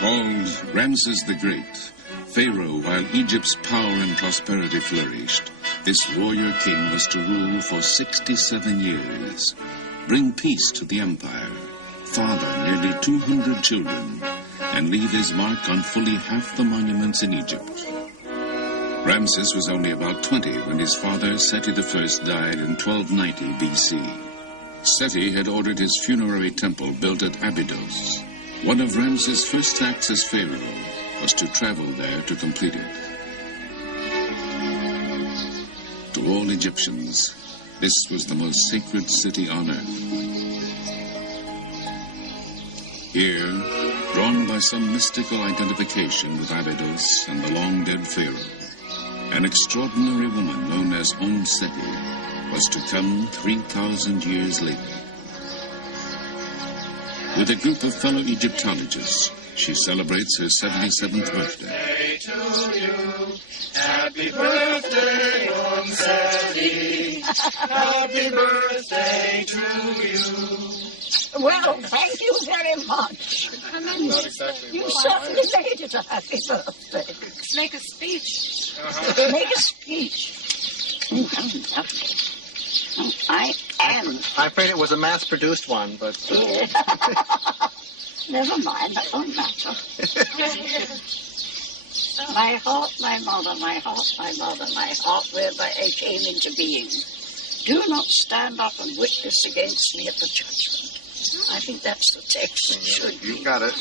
Called Ramses the Great, Pharaoh while Egypt's power and prosperity flourished, this warrior king was to rule for 67 years, bring peace to the empire, father nearly 200 children, and leave his mark on fully half the monuments in Egypt. Ramses was only about 20 when his father, Seti I, died in 1290 BC. Seti had ordered his funerary temple built at Abydos. One of Ramses' first acts as pharaoh was to travel there to complete it. To all Egyptians, this was the most sacred city on earth. Here, drawn by some mystical identification with Abydos and the long-dead pharaoh, an extraordinary woman known as Omm Sety was to come 3,000 years later. With a group of fellow Egyptologists, she celebrates her 77th birthday. To you. Happy birthday, Omm Sety. Happy birthday to you. Well, thank you very much. You certainly made it a happy birthday. Make a speech. Make a speech. Lovely. I am. I'm afraid it was a mass-produced one, but... Never mind, that won't matter. My heart, my mother, my heart, my mother, my heart, whereby I came into being. Do not stand up and witness against me at the judgment. I think that's the text it should be. You got it.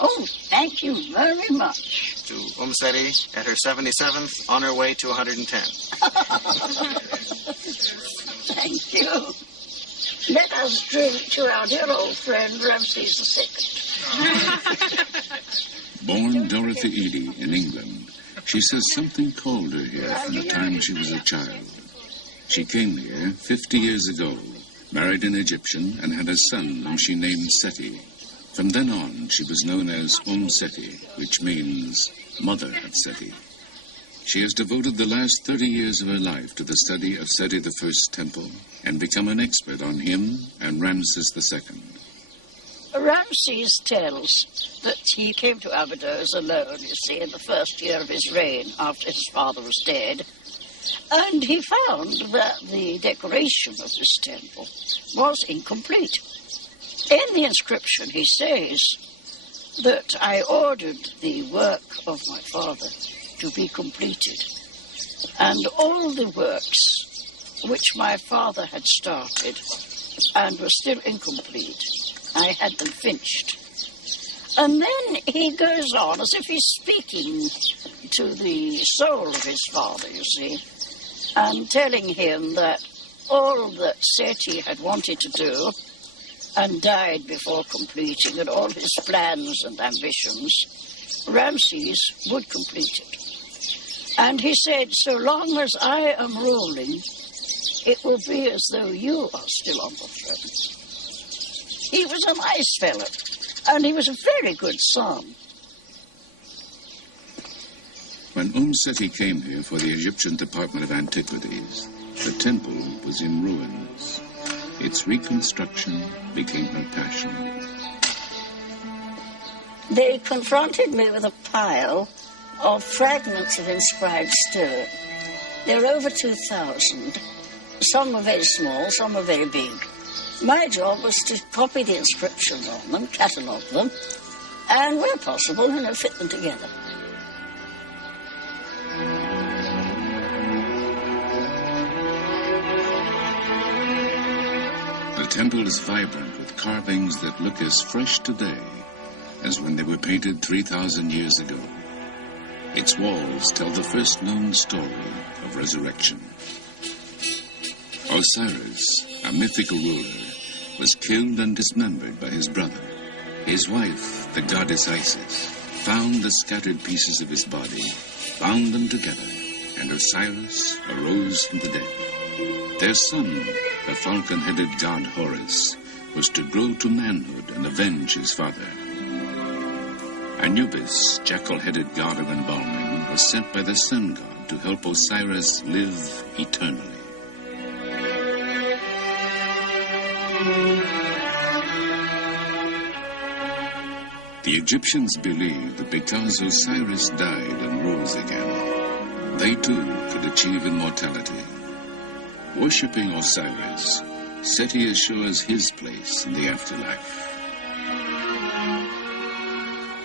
Oh, thank you very much. To Omm Sety at her 77th, on her way to 110. Thank you. Let us drink to our dear old friend Ramses II. Born Dorothy Eady in England, she says something called her here from the time she was a child. She came here 50 years ago, married an Egyptian, and had a son whom she named Seti. From then on, she was known as Omm Sety, which means Mother of Seti. She has devoted the last 30 years of her life to the study of Seti I's temple and become an expert on him and Ramses II. Ramses tells that he came to Abydos alone, you see, in the first year of his reign after his father was dead. And he found that the decoration of this temple was incomplete. In the inscription, he says that I ordered the work of my father to be completed. And all the works which my father had started and were still incomplete, I had them finished. And then he goes on as if he's speaking to the soul of his father, you see, and telling him that all that Seti had wanted to do and died before completing, and all his plans and ambitions, Ramses would complete it. And he said, so long as I am ruling, it will be as though you are still on the throne. He was a nice fellow, and he was a very good son. When Omm Sety came here for the Egyptian Department of Antiquities, the temple was in ruins. Its reconstruction became her passion. They confronted me with a pile of fragments of inscribed stone. There were over 2,000. Some were very small, some were very big. My job was to copy the inscriptions on them, catalogue them, and where possible, fit them together. The temple is vibrant with carvings that look as fresh today as when they were painted 3,000 years ago. Its walls tell the first known story of resurrection. Osiris, a mythical ruler, was killed and dismembered by his brother. His wife, the goddess Isis, found the scattered pieces of his body, bound them together, and Osiris arose from the dead. Their son, the falcon-headed god Horus, was to grow to manhood and avenge his father. Anubis, jackal-headed god of embalming, was sent by the sun god to help Osiris live eternally. The Egyptians believed that because Osiris died and rose again, they too could achieve immortality. Worshipping Osiris, Seti assures his place in the afterlife.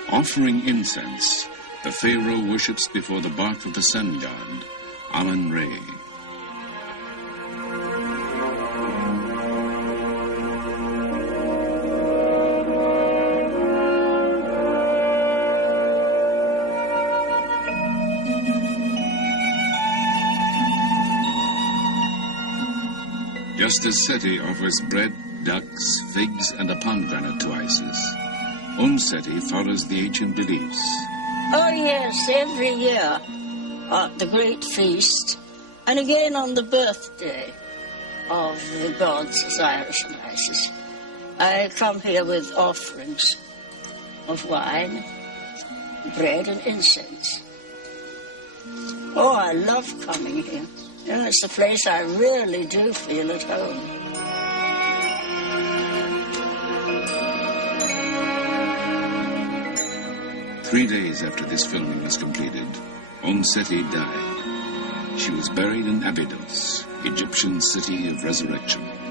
Offering incense, the pharaoh worships before the bark of the sun god, Amun-Re. Just as Seti offers bread, ducks, figs, and a pomegranate to Isis, Om Seti follows the ancient beliefs. Oh, yes, every year at the great feast, and again on the birthday of the gods Osiris and Isis, I come here with offerings of wine, bread, and incense. Oh, I love coming here. You know, it's a place I really do feel at home. Three days after this filming was completed, Omm Sety died. She was buried in Abydos, Egyptian city of resurrection.